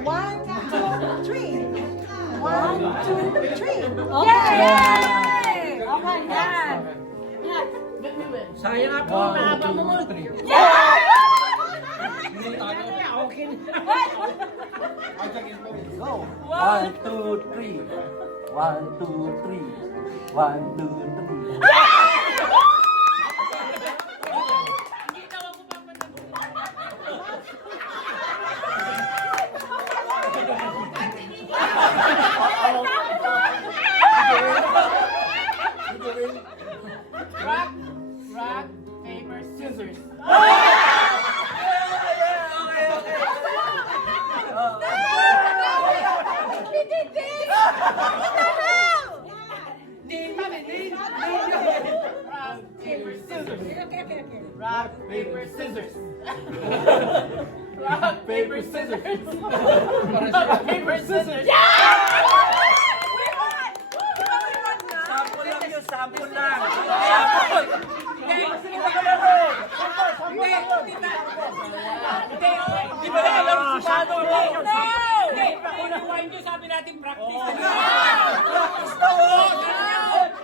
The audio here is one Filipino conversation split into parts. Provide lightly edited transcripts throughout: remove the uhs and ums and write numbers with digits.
1, 2, 3. 1, 2, 3. Okay! Yay! Okay, yan. Yan. Sayang nga po, mahaba mo mo. Yeah! Okay na. Go! 1, 2, 3. 1, 2, 3. 1, 2, 3. Rock, paper, scissors. We did this! What the hell? Rock, paper, scissors. Okay. Rock, paper, scissors. Rock, paper, scissors. Rock, paper, scissors. Sample lang yun, sample lang. Di ba na alam si Shano? Hindi, rewind nyo, sabi natin practice.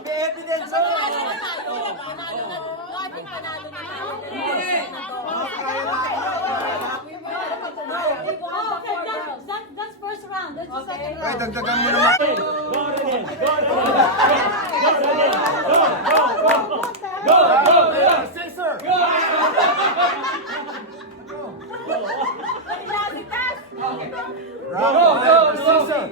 May evidence. That's first round. That's the second Ay, round. dagdagan mo naman. Scissor. Rock, paper, scissors.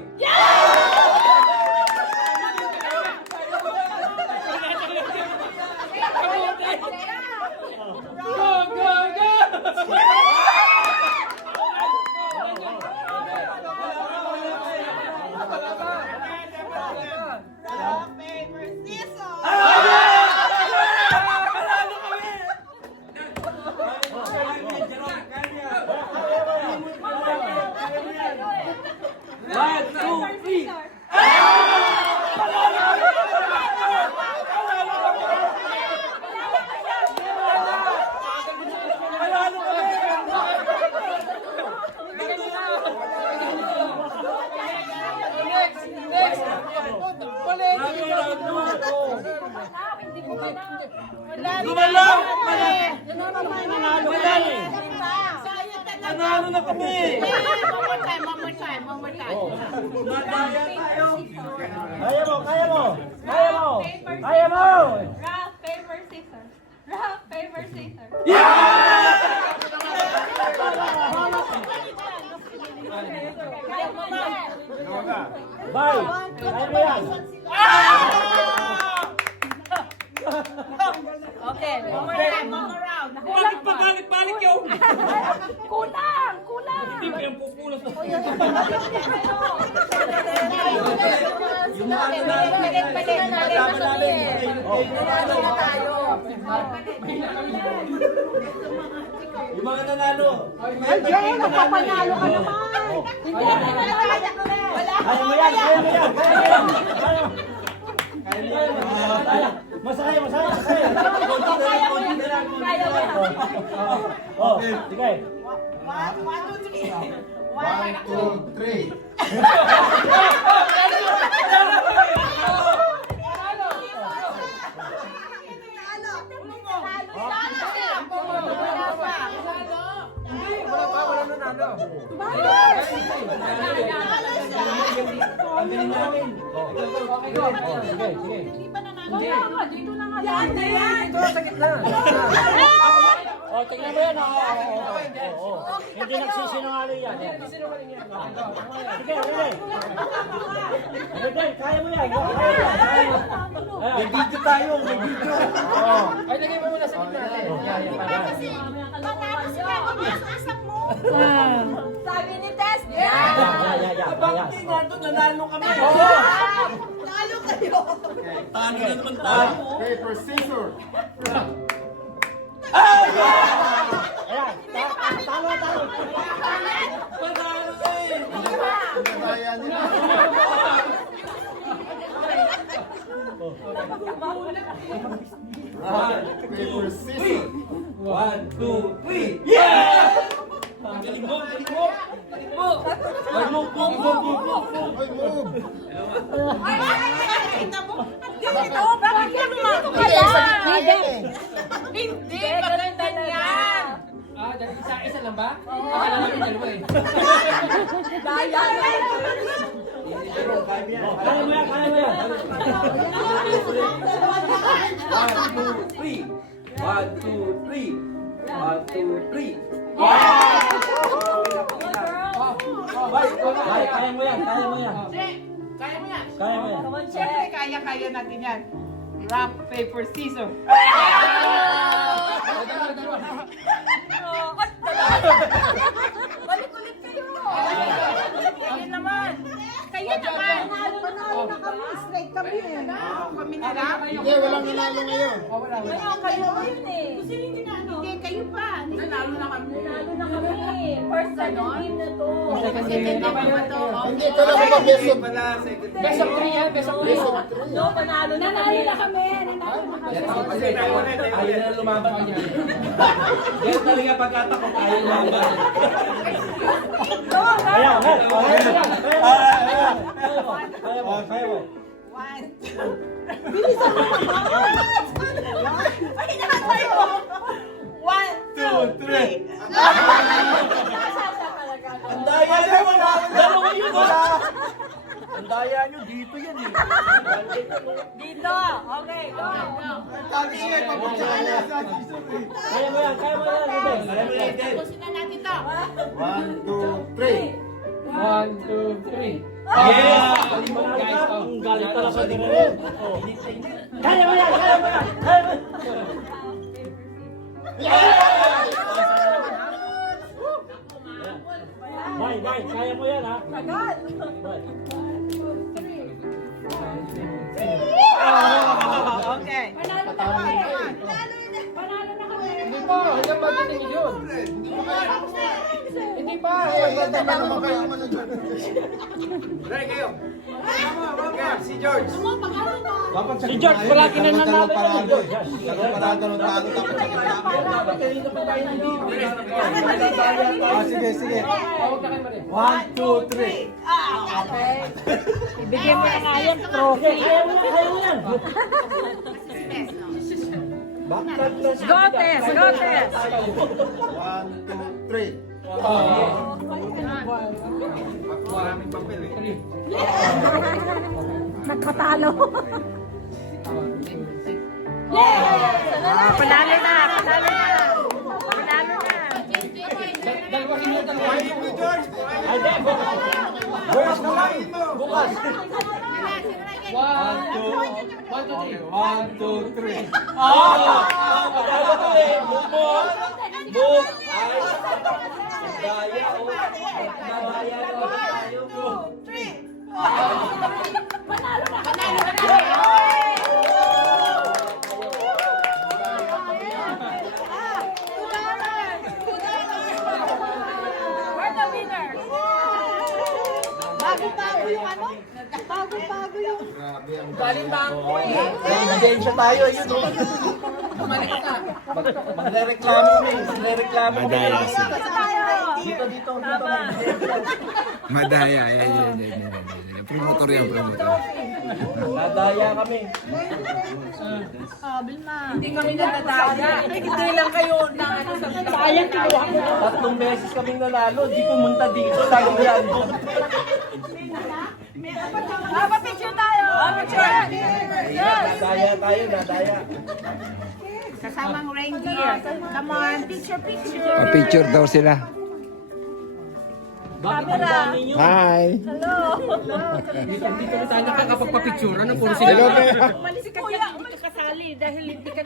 Rock, paper, scissors. One, two, three. Gumalaw! Nanalo na kami! One more time. Madaya tayo! Kaya mo! Rock, paper, scissors. Rock, paper, scissors. Kaya mo na. Bye! Kaya mo yan! Okay, one more round. Bakit pabalik-balik yun? Kulang! Hindi ko yung pupulas. Yung mga nanalo namin, yung mga nanalo. Ay, Jay, nagpapanalo ka naman. Hindi, wala. Kaya mo yan! Masaya! Konti na lang. Oh, sige. 1, 2, 3. Ang galing namin. Sige. Dito na nga. Yan. Ito, sakit lang. Oh, tingnan mo yan. Hindi nagsisinungaling yan. Sige. Kaya mo yan. May video tayo. Ay, lagay mo muna sa gitna. Sabi ni Tess. Bakit nandun nanalo kami? Lalo kayo. Paano na naman tayo? Paper, scissors. Ayan. Talo. Panalo na eh. Kaya nila. Paper, scissors. 1, 2, 3. Yeah! Galing mo. Ay, move. Bakit ka lumato ka lang? Hindi, maganda yan. Isa lang ba? Akala namin dalawa eh. Daya. Kaya mo yan, kaya mo yan. 1, 2, 3. 1, 2, 3. Kaya, kaya mo yan, kaya mo yan. Kaya mo yan. Kaya mo yan. Siyempre, kaya-kaya natin yan. Rock, paper, scissors. Balik-ulit kayo. Kayo naman. Kayo naman. Panalo na kami, straight kami eh. Kami na lang. Hindi, walang nanalo ngayon. Kayo yun eh. Hindi, kayo pa. Nanalo na kami. Nanalo na kami. First second game na to. Hindi, ito lang ba best of Best of 3 yan, best of 3. No, panalo na kami. Nanalo na kami. Ayaw na lumaban. Yan talaga pagkatakot. Ayaw lumaban. Kaya, kaya mo yan. Kaya mo, kaya mo. One, two. Bilisan mo naman. Ay, nakatay mo. 1, 2, 3. Ang daya nyo. Dalawa yun. Ang daya nyo. Dito yan eh. Dito. Okay, go. Sabi siya, papunta niya sa Kaya mo yan, kaya mo yan. Ruben. Kaya mo yan, Ted. Tapusin na natin to. 1, 2, 3. 1, 2, 3. Yes! Manalo ka, ang galit talaga ni Rene. Oh. Kaya mo yan, kaya mo yan. Kaya mo yan. Bay, bay, kaya mo yan ha. Agad. Bay. Okay. Panalo na kami. Panalo na kami. Hindi pa, hanggang pagdating yun. Hindi pa. Hindi pa naman kayo manager. Si George. Si George, palagi na nanalo to ni George. Dapat kanina pa tayo nandito. Sige, sige. Huwag na kayo mali. 1, 2, 3. Okay. Ibigay mo na nga yan, trophy. Kaya mo yan, kaya mo yan. Baktag lang siya. Go, Tess. Go, Tess. 1, 2, 3. Maraming papel eh. Nagkatalo. Panalo na. Panalo na. Panalo na. Dalawa sinutan mo. Ay, di, bukas. Bukas ka lang. Bukas. 1, 2, 3. Move! Ay! Daya o! Daya o! Tayo mo! Panalo na. Panalo na. We're the winners. Bago-bago yung ano? Bago-bago yung... Galing bangko eh. Ebidensya tayo, yun o. Magre-reklamo mo eh. Magre-reklamo mo. Dito, dito. Madaya, yan. Promotor yan, promotor. Nadaya kami. Hindi kami nadadaya. Hindi lang kayo na ano sa Sayang kinuha ko. 3 beses kaming nanalo. Di pumunta dito. Lagi yan. Picture tayo. Picture. Yes. Nadaya tayo, nadaya. Kasamang reindeer. Come on, picture. Picture daw sila. Bakit ang dami nyo? Hi! Dito na tayo nakakapagpapicture. Ano puro sila? Hello, Umalis ka dyan, hindi ka kasali dahil hindi ka